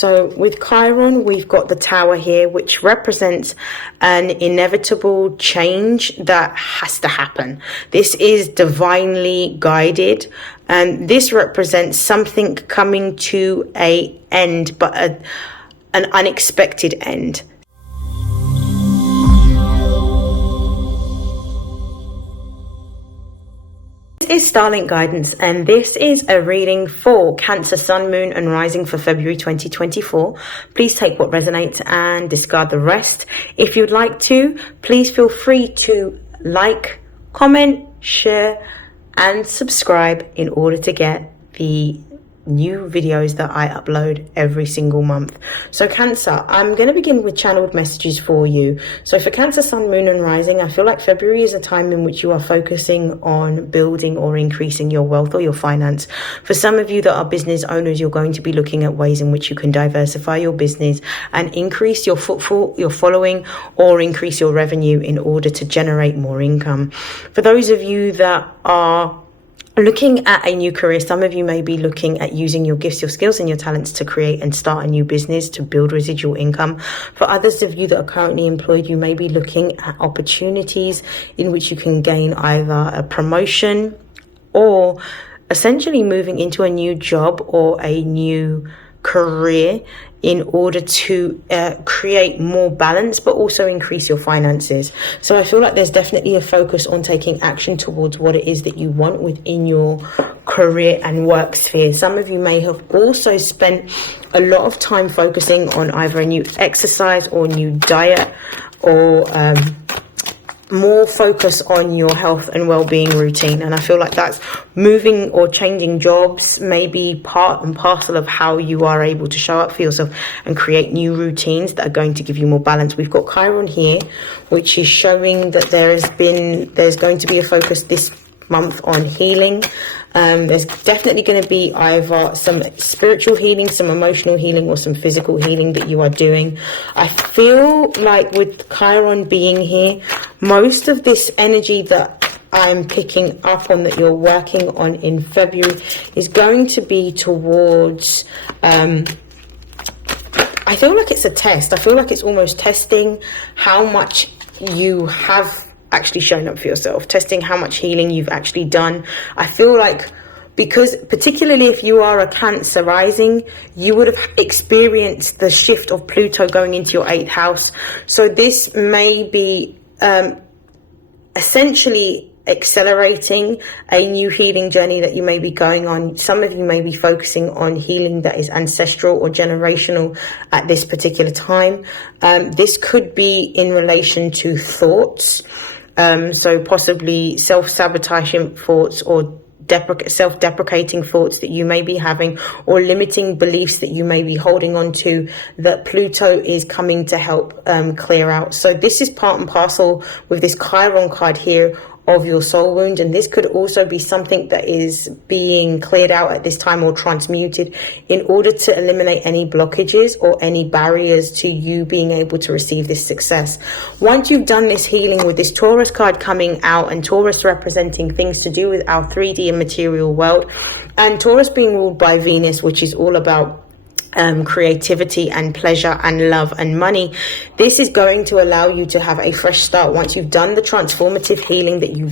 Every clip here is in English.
So with Chiron, we've got the Tower here, which represents an inevitable change that has to happen. This is divinely guided, and this represents something coming to an end, but an unexpected end. Is StarLink guidance, and this is a reading for Cancer, Sun, Moon and Rising for February 2024. Please take what resonates and discard the rest. If you'd like to, please feel free to like, comment, share and subscribe in order to get the new videos that I upload every single month. So Cancer, I'm going to begin with channeled messages for you. So for Cancer, Sun, Moon and Rising, I feel like February is a time in which you are focusing on building or increasing your wealth or your finance. For some of you that are business owners, you're going to be looking at ways in which you can diversify your business and increase your footfall, your following, or increase your revenue in order to generate more income. For those of you that are looking at a new career, some of you may be looking at using your gifts, your skills and your talents to create and start a new business to build residual income. For others of you that are currently employed, you may be looking at opportunities in which you can gain either a promotion or essentially moving into a new job or a new career in order to create more balance, but also increase your finances. So I feel like there's definitely a focus on taking action towards what it is that you want within your career and work sphere. Some of you may have also spent a lot of time focusing on either a new exercise or new diet, or more focus on your health and well-being routine. And I feel like that's moving or changing jobs may be part and parcel of how you are able to show up for yourself and create new routines that are going to give you more balance. We've got Chiron here, which is showing that there's going to be a focus this month on healing. There's definitely going to be either some spiritual healing, some emotional healing, or some physical healing that you are doing. I feel like with Chiron being here, most of this energy that I'm picking up on that you're working on in February is going to be towards I feel like it's a test. I feel like it's almost testing how much you have actually shown up for yourself, testing how much healing you've actually done. I feel like, because particularly if you are a Cancer rising, you would have experienced the shift of Pluto going into your 8th house. So this may be essentially accelerating a new healing journey that you may be going on. Some of you may be focusing on healing that is ancestral or generational at this particular time. This could be in relation to thoughts. So possibly self-sabotaging thoughts or self-deprecating thoughts that you may be having, or limiting beliefs that you may be holding on to, that Pluto is coming to help clear out. So this is part and parcel with this Chiron card here of your soul wound, and this could also be something that is being cleared out at this time or transmuted in order to eliminate any blockages or any barriers to you being able to receive this success. Once you've done this healing with this Taurus card coming out, and Taurus representing things to do with our 3D and material world, and Taurus being ruled by Venus, which is all about creativity and pleasure and love and money, this is going to allow you to have a fresh start. Once you've done the transformative healing that you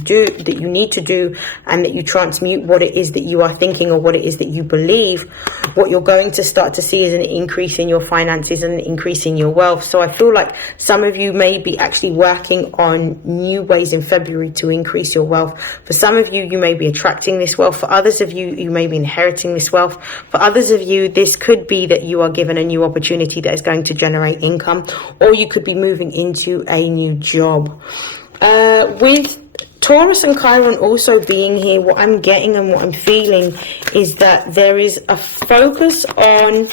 need to do, and that you transmute what it is that you are thinking or what it is that you believe, what you're going to start to see is an increase in your finances and an increase in your wealth. So I feel like some of you may be actually working on new ways in February to increase your wealth. For some of you, you may be attracting this wealth. For others of you, you may be inheriting this wealth. For others of you, this could be that you are given a new opportunity that is going to generate income, or you could be moving into a new job. With Taurus and Chiron also being here, what I'm getting and what I'm feeling is that there is a focus on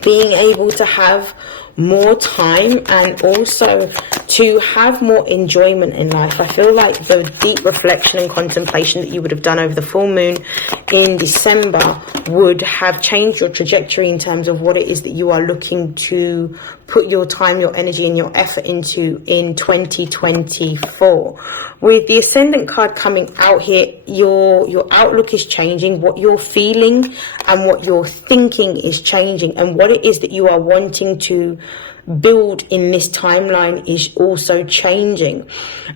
being able to have more time and also to have more enjoyment in life. I feel like the deep reflection and contemplation that you would have done over the full moon in December would have changed your trajectory in terms of what it is that you are looking to put your time, your energy and your effort into in 2024. With the Ascendant card coming out here, your outlook is changing. What you're feeling and what you're thinking is changing, and what it is that you are wanting to build in this timeline is also changing.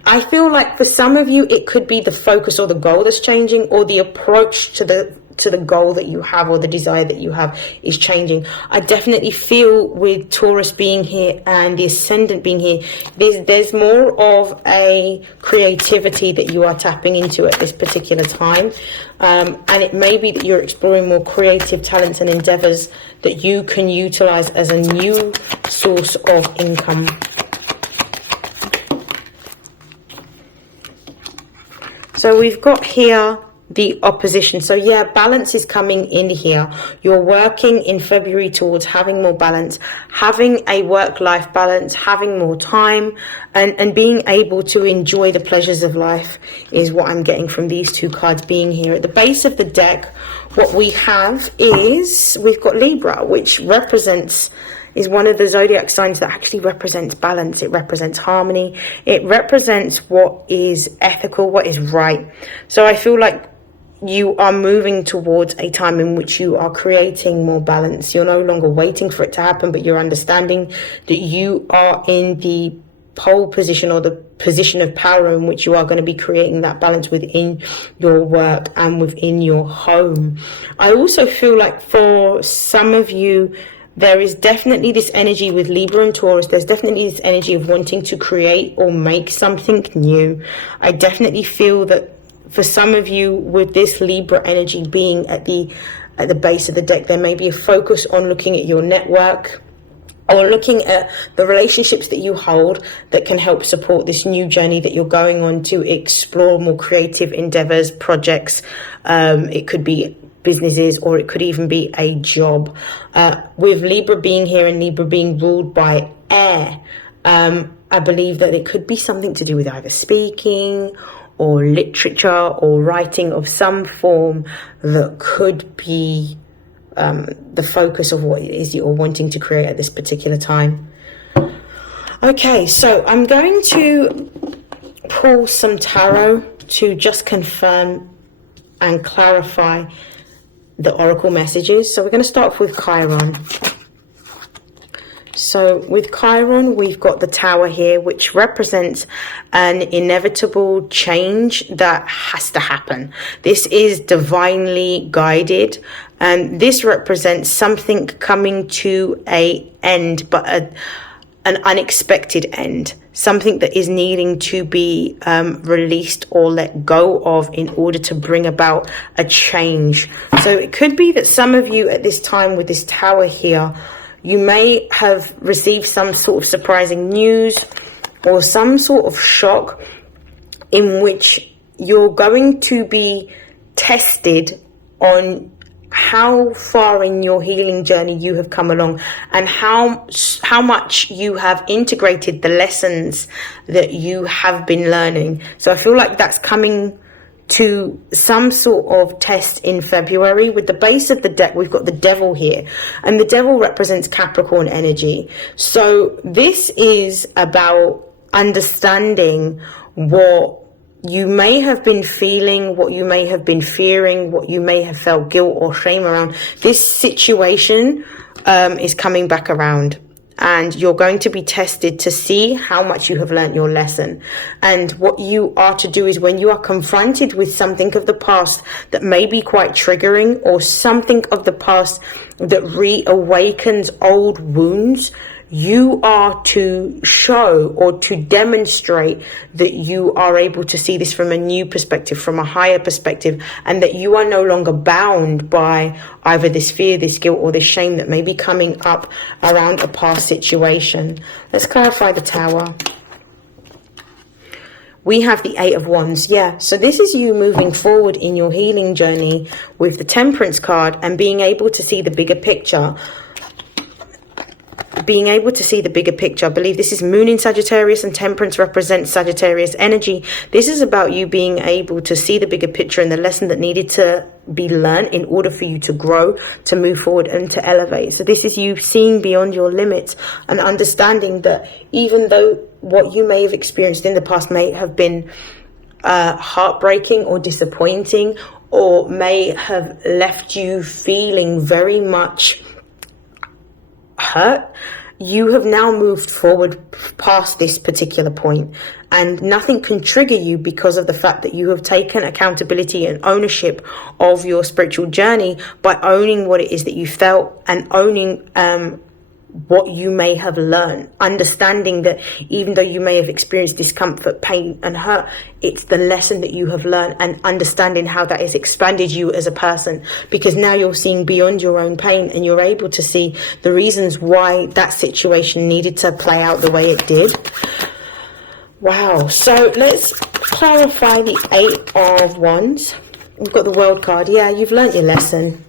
I feel like for some of you, it could be the focus or the goal that's changing, or the approach to the goal that you have, or the desire that you have, is changing. I definitely feel with Taurus being here and the Ascendant being here, there's more of a creativity that you are tapping into at this particular time, and it may be that you're exploring more creative talents and endeavors that you can utilize as a new source of income. So we've got here the opposition. So yeah, balance is coming in here. You're working in February towards having more balance, having a work-life balance, having more time, and being able to enjoy the pleasures of life is what I'm getting from these two cards being here. At the base of the deck, what we have is, we've got Libra, which is one of the zodiac signs that actually represents balance. It represents harmony. It represents what is ethical, what is right. So I feel like you are moving towards a time in which you are creating more balance. You're no longer waiting for it to happen, but you're understanding that you are in the pole position, or the position of power, in which you are going to be creating that balance within your work and within your home. I also feel like for some of you, there is definitely this energy with Libra and Taurus. There's definitely this energy of wanting to create or make something new. I definitely feel that for some of you, with this Libra energy being at the base of the deck, there may be a focus on looking at your network, or looking at the relationships that you hold that can help support this new journey that you're going on to explore more creative endeavors, projects. It could be businesses, or it could even be a job. With Libra being here and Libra being ruled by air, I believe that it could be something to do with either speaking or literature or writing of some form that could be the focus of what it is you're wanting to create at this particular time. Okay, so I'm going to pull some tarot to just confirm and clarify the oracle messages. So we're going to start off with Chiron. So with Chiron, we've got the Tower here, which represents an inevitable change that has to happen. This is divinely guided, and this represents something coming to an end, but an unexpected end. Something that is needing to be released or let go of in order to bring about a change. So it could be that some of you at this time with this Tower here, you may have received some sort of surprising news or some sort of shock in which you're going to be tested on how far in your healing journey you have come along, and how much you have integrated the lessons that you have been learning. So I feel like that's coming to some sort of test in February. With the base of the deck, we've got the Devil here, and the Devil represents Capricorn energy. So this is about understanding what you may have been feeling, what you may have been fearing, what you may have felt guilt or shame around. This situation is coming back around, and you're going to be tested to see how much you have learnt your lesson. And what you are to do is, when you are confronted with something of the past that may be quite triggering, or something of the past that reawakens old wounds, you are to show or to demonstrate that you are able to see this from a new perspective, from a higher perspective, and that you are no longer bound by either this fear, this guilt, or this shame that may be coming up around a past situation. Let's clarify the Tower. We have the Eight of Wands. Yeah, so this is you moving forward in your healing journey with the Temperance card and being able to see the bigger picture. Being able to see the bigger picture. I believe this is Moon in Sagittarius, and Temperance represents Sagittarius energy. This is about you being able to see the bigger picture and the lesson that needed to be learned in order for you to grow, to move forward, and to elevate. So this is you seeing beyond your limits and understanding that even though what you may have experienced in the past may have been heartbreaking or disappointing, or may have left you feeling very much hurt, you have now moved forward past this particular point, and nothing can trigger you because of the fact that you have taken accountability and ownership of your spiritual journey by owning what it is that you felt and owning what you may have learned, understanding that even though you may have experienced discomfort, pain and hurt, it's the lesson that you have learned, and understanding how that has expanded you as a person, because now you're seeing beyond your own pain and you're able to see the reasons why that situation needed to play out the way it did. Wow. So let's clarify the 8 of Wands. We've got the World card. Yeah, you've learnt your lesson.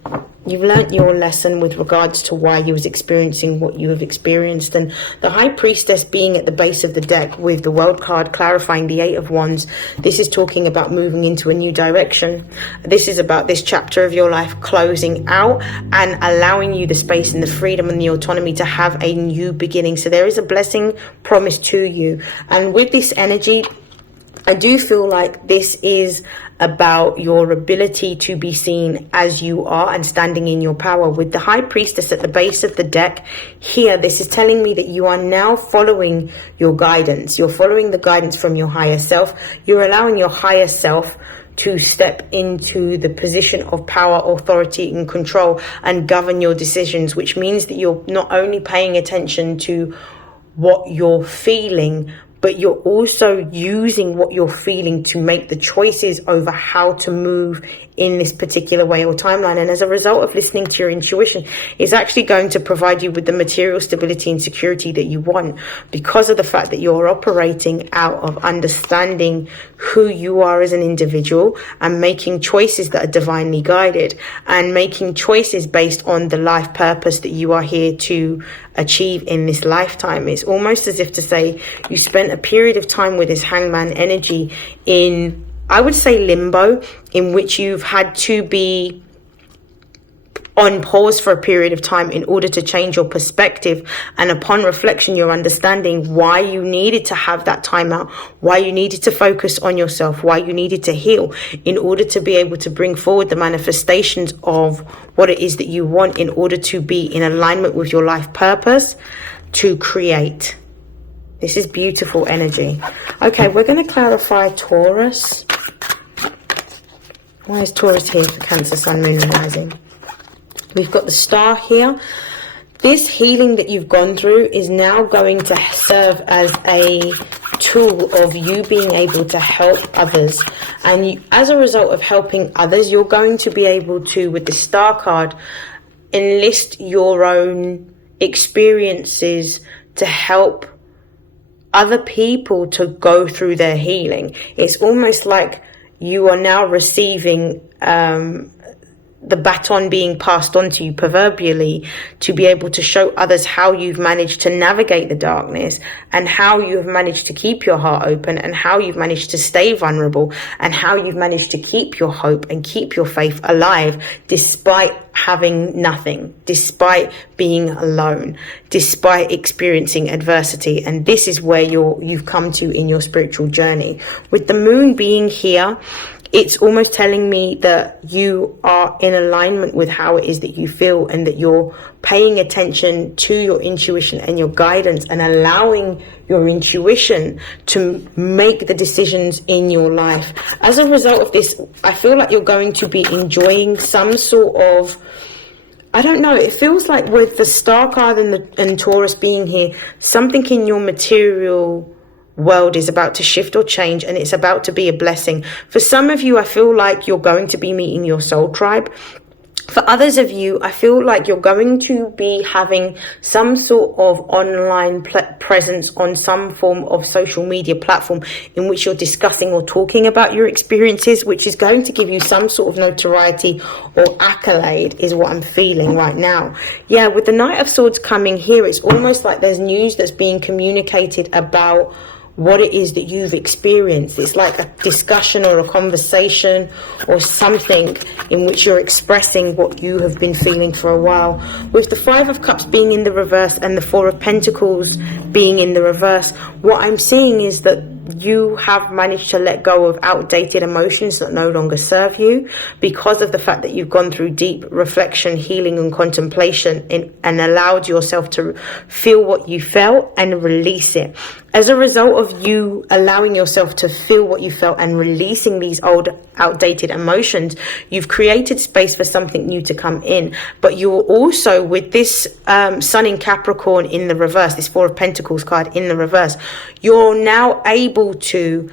You've learnt your lesson with regards to why you was experiencing what you have experienced. And the High Priestess being at the base of the deck with the World card clarifying the 8 of Wands, this is talking about moving into a new direction. This is about this chapter of your life closing out and allowing you the space and the freedom and the autonomy to have a new beginning. So there is a blessing promised to you. And with this energy, I do feel like this is about your ability to be seen as you are and standing in your power. With the High Priestess at the base of the deck here, this is telling me that you are now following your guidance. You're following the guidance from your higher self. You're allowing your higher self to step into the position of power, authority and control and govern your decisions, which means that you're not only paying attention to what you're feeling, but you're also using what you're feeling to make the choices over how to move in this particular way or timeline. And as a result of listening to your intuition, it's actually going to provide you with the material stability and security that you want, because of the fact that you're operating out of understanding who you are as an individual and making choices that are divinely guided and making choices based on the life purpose that you are here to achieve in this lifetime. It's almost as if to say you spent a period of time with this Hangman energy in, I would say, limbo, in which you've had to be on pause for a period of time in order to change your perspective. And upon reflection, you're understanding why you needed to have that time out, why you needed to focus on yourself, why you needed to heal in order to be able to bring forward the manifestations of what it is that you want, in order to be in alignment with your life purpose to create. This is beautiful energy. Okay, we're going to clarify Taurus. Why is Taurus here for Cancer, Sun, Moon and Rising? We've got the Star here. This healing that you've gone through is now going to serve as a tool of you being able to help others. And you, as a result of helping others, you're going to be able to, with the Star card, enlist your own experiences to help other people to go through their healing. It's almost like you are now receiving the baton being passed on to you, proverbially, to be able to show others how you've managed to navigate the darkness and how you have managed to keep your heart open and how you've managed to stay vulnerable and how you've managed to keep your hope and keep your faith alive despite having nothing, despite being alone, despite experiencing adversity. And this is where you've come to in your spiritual journey. With the moon being here, it's almost telling me that you are in alignment with how it is that you feel, and that you're paying attention to your intuition and your guidance and allowing your intuition to make the decisions in your life. As a result of this, I feel like you're going to be enjoying some sort of, I don't know, it feels like with the Star card and Taurus being here, something in your material world is about to shift or change, and it's about to be a blessing. For some of you, I feel like you're going to be meeting your soul tribe. For others of you, I feel like you're going to be having some sort of online presence on some form of social media platform in which you're discussing or talking about your experiences, which is going to give you some sort of notoriety or accolade, is what I'm feeling right now. Yeah, with the Knight of Swords coming here, it's almost like there's news that's being communicated about what it is that you've experienced. It's like a discussion or a conversation or something in which you're expressing what you have been feeling for a while. With the Five of Cups being in the reverse and the Four of Pentacles being in the reverse, what I'm seeing is that you have managed to let go of outdated emotions that no longer serve you, because of the fact that you've gone through deep reflection, healing and contemplation, and allowed yourself to feel what you felt and release it. As a result of you allowing yourself to feel what you felt and releasing these old outdated emotions, you've created space for something new to come in. But you're also, with this Sun in Capricorn in the reverse, this Four of Pentacles card in the reverse, you're now able to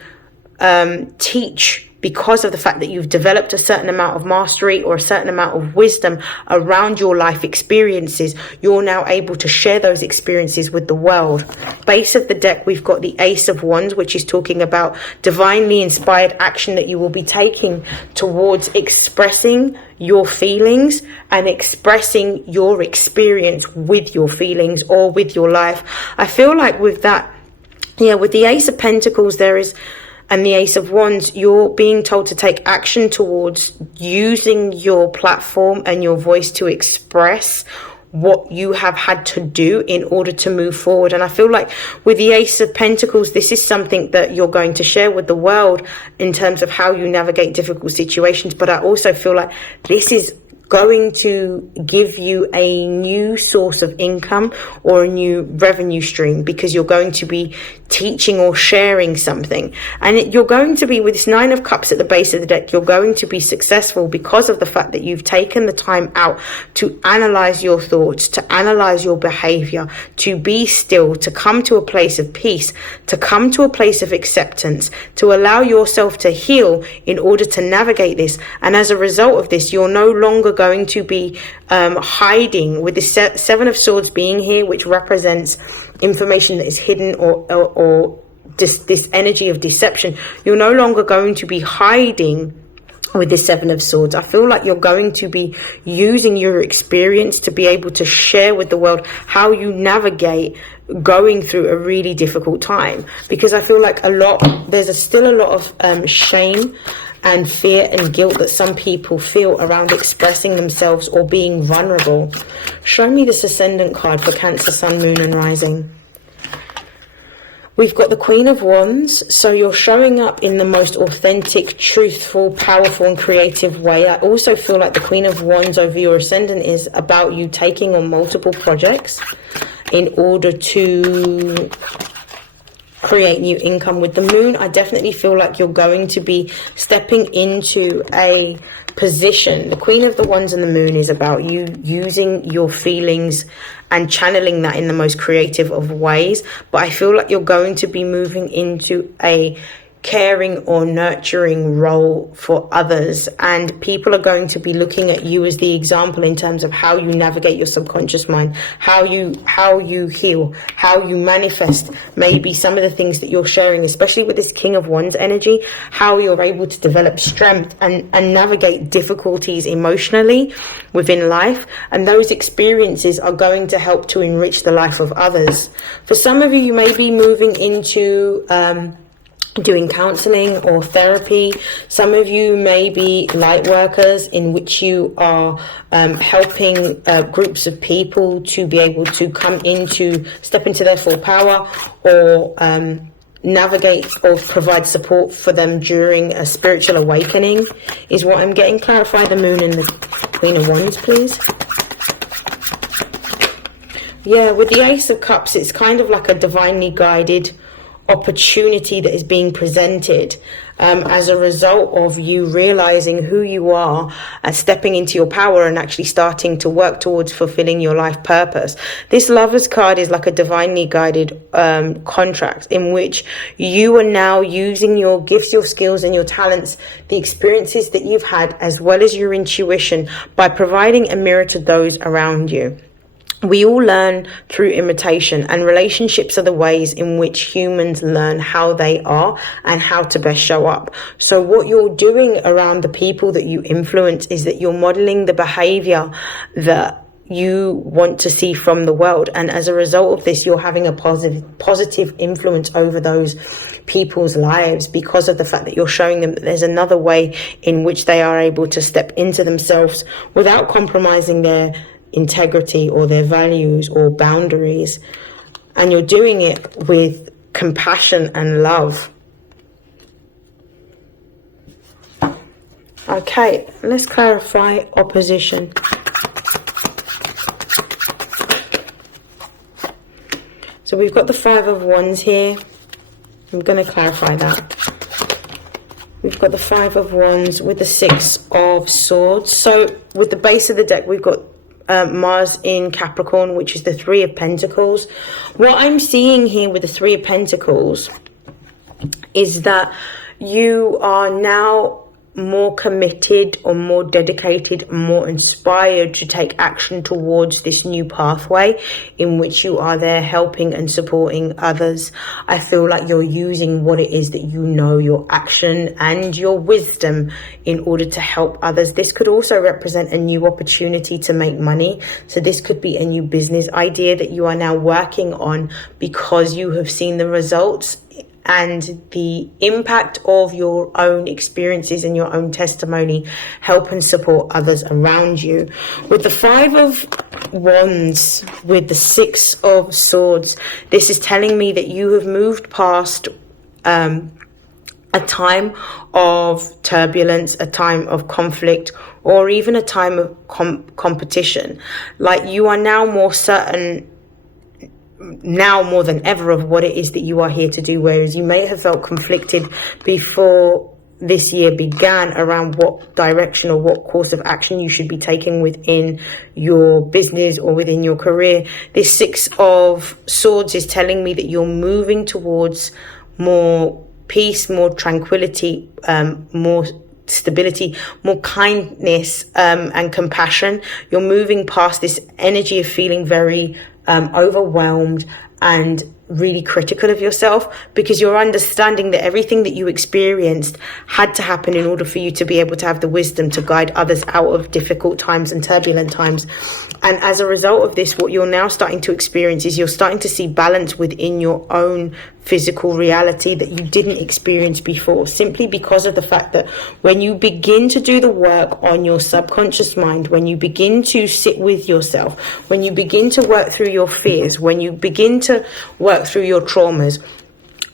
teach, because of the fact that you've developed a certain amount of mastery or a certain amount of wisdom around your life experiences. You're now able to share those experiences with the world. Base of the deck, we've got the Ace of Wands, which is talking about divinely inspired action that you will be taking towards expressing your feelings and expressing your experience with your feelings or with your life. I feel like with that, with the Ace of Pentacles, and the Ace of Wands, you're being told to take action towards using your platform and your voice to express what you have had to do in order to move forward. And I feel like with the Ace of Pentacles, this is something that you're going to share with the world in terms of how you navigate difficult situations. But I also feel like this is going to give you a new source of income or a new revenue stream, because you're going to be teaching or sharing something. And you're going to be, with this Nine of Cups at the base of the deck, you're going to be successful because of the fact that you've taken the time out to analyze your thoughts, to analyze your behavior, to be still, to come to a place of peace, to come to a place of acceptance, to allow yourself to heal in order to navigate this. And as a result of this, you're no longer going to be hiding, with the Seven of Swords being here, which represents information that is hidden or this energy of deception. You're no longer going to be hiding with the Seven of Swords. I feel like you're going to be using your experience to be able to share with the world how you navigate going through a really difficult time, because I feel like there's still a lot of shame and fear and guilt that some people feel around expressing themselves or being vulnerable. Show me this Ascendant card for Cancer, Sun, Moon and Rising. We've got the Queen of Wands, so you're showing up in the most authentic, truthful, powerful and creative way. I also feel like the Queen of Wands over your Ascendant is about you taking on multiple projects in order to create new income. With the Moon, I definitely feel like you're going to be stepping into a position. The Queen of the Wands and the Moon is about you using your feelings and channeling that in the most creative of ways. But I feel like you're going to be moving into a caring or nurturing role for others, and people are going to be looking at you as the example in terms of how you navigate your subconscious mind, how you heal, how you manifest maybe some of the things that you're sharing, especially with this King of Wands energy, how you're able to develop strength and navigate difficulties emotionally within life. And those experiences are going to help to enrich the life of others. For some of you, you may be moving into doing counseling or therapy. Some of you may be light workers, in which you are helping groups of people to be able to step into their full power, or navigate or provide support for them during a spiritual awakening, is what I'm getting. Clarify the Moon and the Queen of Wands, please. Yeah, with the Ace of Cups, it's kind of like a divinely guided opportunity that is being presented as a result of you realizing who you are and stepping into your power and actually starting to work towards fulfilling your life purpose. This Lovers card is like a divinely guided contract in which you are now using your gifts, your skills and your talents, the experiences that you've had, as well as your intuition, by providing a mirror to those around you. We all learn through imitation, and relationships are the ways in which humans learn how they are and how to best show up. So what you're doing around the people that you influence is that you're modeling the behavior that you want to see from the world. And as a result of this, you're having a positive influence over those people's lives, because of the fact that you're showing them that there's another way in which they are able to step into themselves without compromising their integrity or their values or boundaries. And you're doing it with compassion and love. Okay, let's clarify opposition. So we've got the Five of Wands here. I'm going to clarify that. We've got the Five of Wands with the Six of Swords. So with the base of the deck, we've got Mars in Capricorn, which is the Three of Pentacles. What I'm seeing here with the Three of Pentacles is that you are now more committed or more dedicated, more inspired to take action towards this new pathway in which you are there helping and supporting others. I feel like you're using what it is that you know, your action and your wisdom, in order to help others. This could also represent a new opportunity to make money. So this could be a new business idea that you are now working on because you have seen the results and the impact of your own experiences and your own testimony help and support others around you. With the Five of Wands, with the Six of Swords, this is telling me that you have moved past a time of turbulence, a time of conflict, or even a time of competition. Like, you are now more certain, now more than ever, of what it is that you are here to do, whereas you may have felt conflicted before this year began around what direction or what course of action you should be taking within your business or within your career. This Six of Swords is telling me that you're moving towards more peace, more tranquility, more stability, more kindness, and compassion. You're moving past this energy of feeling very overwhelmed and really critical of yourself, because you're understanding that everything that you experienced had to happen in order for you to be able to have the wisdom to guide others out of difficult times and turbulent times. And as a result of this, what you're now starting to experience is you're starting to see balance within your own physical reality that you didn't experience before, simply because of the fact that when you begin to do the work on your subconscious mind, when you begin to sit with yourself, when you begin to work through your fears, when you begin to work through your traumas,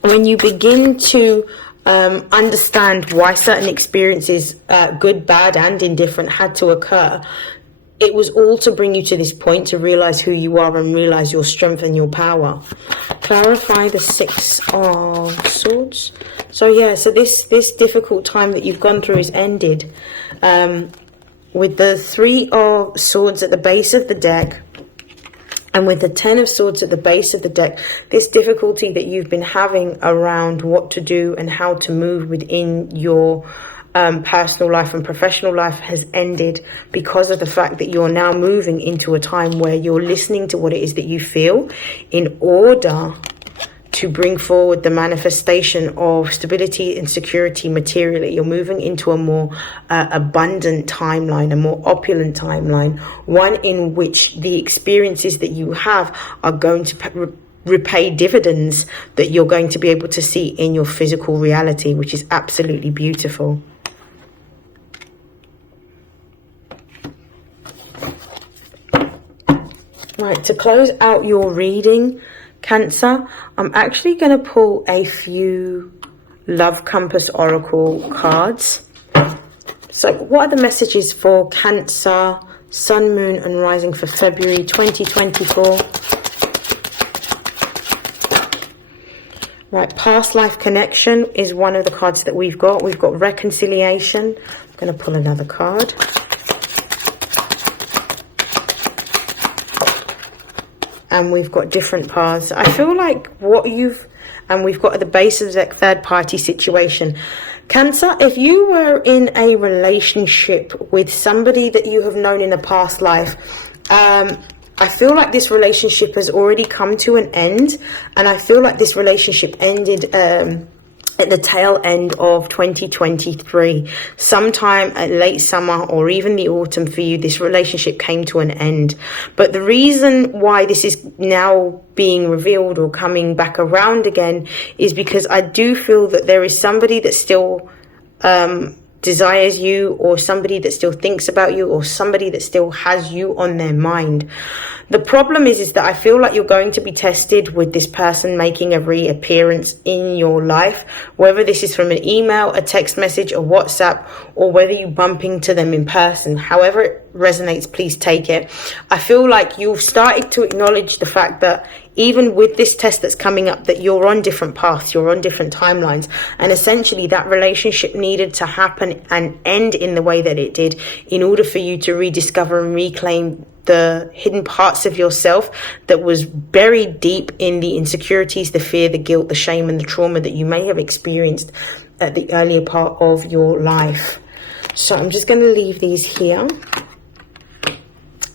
when you begin to understand why certain experiences, good, bad and indifferent, had to occur, it was all to bring you to this point, to realize who you are and realize your strength and your power. Clarify the Six of Swords. So yeah, so this difficult time that you've gone through is ended. With the Three of Swords at the base of the deck, and with the Ten of Swords at the base of the deck, this difficulty that you've been having around what to do and how to move within your personal life and professional life has ended, because of the fact that you're now moving into a time where you're listening to what it is that you feel in order to bring forward the manifestation of stability and security materially. You're moving into a more abundant timeline, a more opulent timeline, one in which the experiences that you have are going to repay dividends that you're going to be able to see in your physical reality, which is absolutely beautiful. Right, to close out your reading, Cancer, I'm actually going to pull a few Love Compass Oracle cards. So what are the messages for Cancer, Sun, Moon and Rising for February 2024? Right, past life connection is one of the cards that we've got. We've got reconciliation. I'm going to pull another card. And we've got different paths. I feel like and we've got at the base of the third party situation. Cancer, if you were in a relationship with somebody that you have known in a past life, I feel like this relationship has already come to an end. And I feel like this relationship ended at the tail end of 2023. Sometime at late summer or even the autumn for you, this relationship came to an end. But the reason why this is now being revealed or coming back around again is because I do feel that there is somebody that still desires you, or somebody that still thinks about you, or somebody that still has you on their mind. The problem is that I feel like you're going to be tested with this person making a reappearance in your life, whether this is from an email, a text message, or WhatsApp, or whether you bump into them in person. However it resonates, please take it. I feel like you've started to acknowledge the fact that even with this test that's coming up, that you're on different paths, you're on different timelines, and essentially that relationship needed to happen and end in the way that it did in order for you to rediscover and reclaim the hidden parts of yourself that was buried deep in the insecurities, the fear, the guilt, the shame, and the trauma that you may have experienced at the earlier part of your life. So I'm just going to leave these here.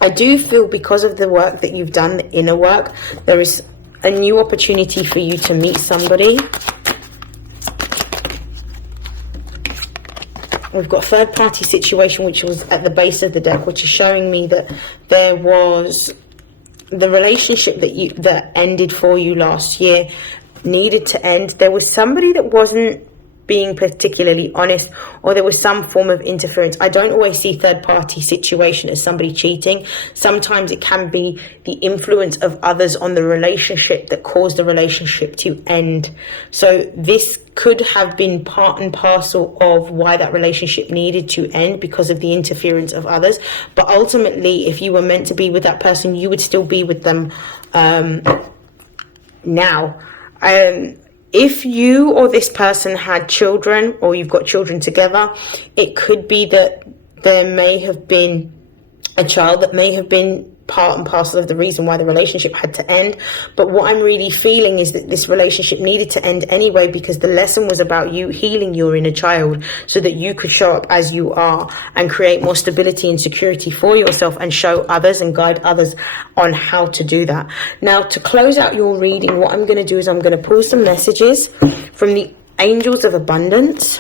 I do feel because of the work that you've done, the inner work, there is a new opportunity for you to meet somebody. We've got third party situation, which was at the base of the deck, which is showing me that there was the relationship that ended for you last year needed to end. There was somebody that wasn't being particularly honest, or there was some form of interference. I don't always see third party situation as somebody cheating. Sometimes it can be the influence of others on the relationship that caused the relationship to end. So this could have been part and parcel of why that relationship needed to end, because of the interference of others. But ultimately, if you were meant to be with that person, you would still be with them now. If you or this person had children, or you've got children together, it could be that there may have been a child that may have been part and parcel of the reason why the relationship had to end. But what I'm really feeling is that this relationship needed to end anyway, because the lesson was about you healing your inner child so that you could show up as you are and create more stability and security for yourself, and show others and guide others on how to do that. Now, to close out your reading, what I'm going to do is I'm going to pull some messages from the angels of abundance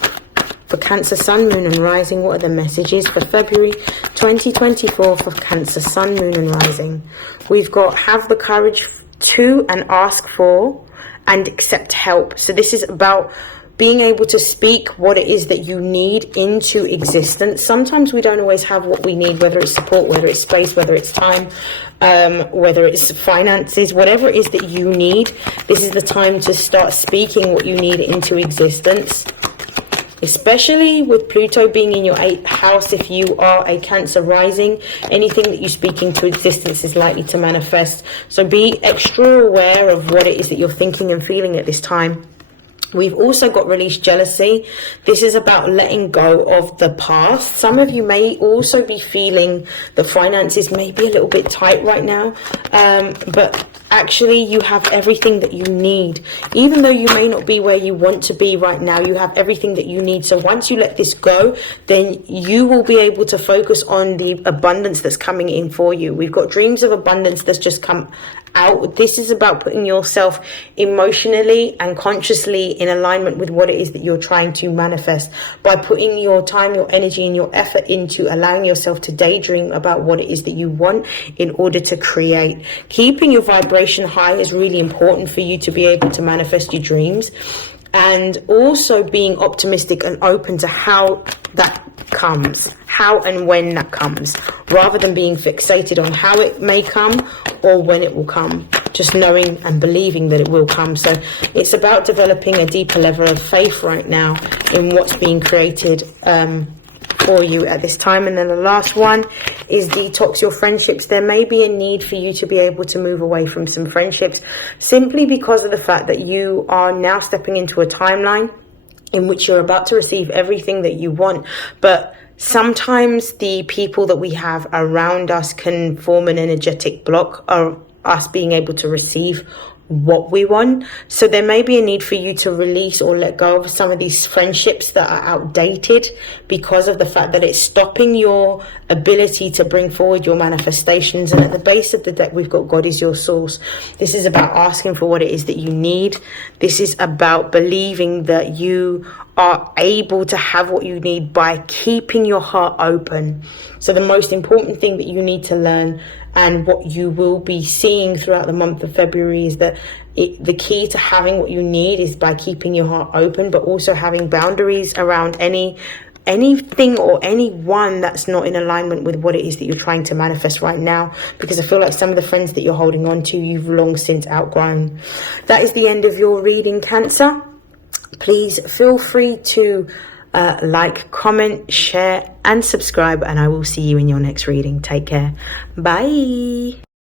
for Cancer, Sun, Moon and Rising. What are the messages for February 2024 for Cancer, Sun, Moon and Rising? We've got have the courage to and ask for and accept help. So this is about being able to speak what it is that you need into existence. Sometimes we don't always have what we need, whether it's support, whether it's space, whether it's time, whether it's finances, whatever it is that you need. This is the time to start speaking what you need into existence. Especially with Pluto being in your 8th house, if you are a Cancer rising, anything that you speak into existence is likely to manifest. So be extra aware of what it is that you're thinking and feeling at this time. We've also got release jealousy. This is about letting go of the past. Some of you may also be feeling the finances may be a little bit tight right now, but actually you have everything that you need. Even though you may not be where you want to be right now, you have everything that you need. So once you let this go, then you will be able to focus on the abundance that's coming in for you. We've got dreams of abundance that's just come out. This is about putting yourself emotionally and consciously in alignment with what it is that you're trying to manifest, by putting your time, your energy and your effort into allowing yourself to daydream about what it is that you want in order to create. Keeping your vibration high is really important for you to be able to manifest your dreams, and also being optimistic and open to how that comes, how and when that comes, rather than being fixated on how it may come or when it will come. Just knowing and believing that it will come. So it's about developing a deeper level of faith right now in what's being created for you at this time. And then the last one is detox your friendships. There may be a need for you to be able to move away from some friendships, simply because of the fact that you are now stepping into a timeline in which you're about to receive everything that you want. But sometimes the people that we have around us can form an energetic block of us being able to receive what we want. So there may be a need for you to release or let go of some of these friendships that are outdated, because of the fact that it's stopping your ability to bring forward your manifestations. And at the base of the deck, we've got God is your source. This is about asking for what it is that you need. This is about believing that you are able to have what you need by keeping your heart open. So the most important thing that you need to learn, and what you will be seeing throughout the month of February, is that the key to having what you need is by keeping your heart open, but also having boundaries around any anything or anyone that's not in alignment with what it is that you're trying to manifest right now, because I feel like some of the friends that you're holding on to, you've long since outgrown. That is the end of your reading, Cancer. Please feel free to like, comment, share and subscribe, and I will see you in your next reading. Take care. Bye.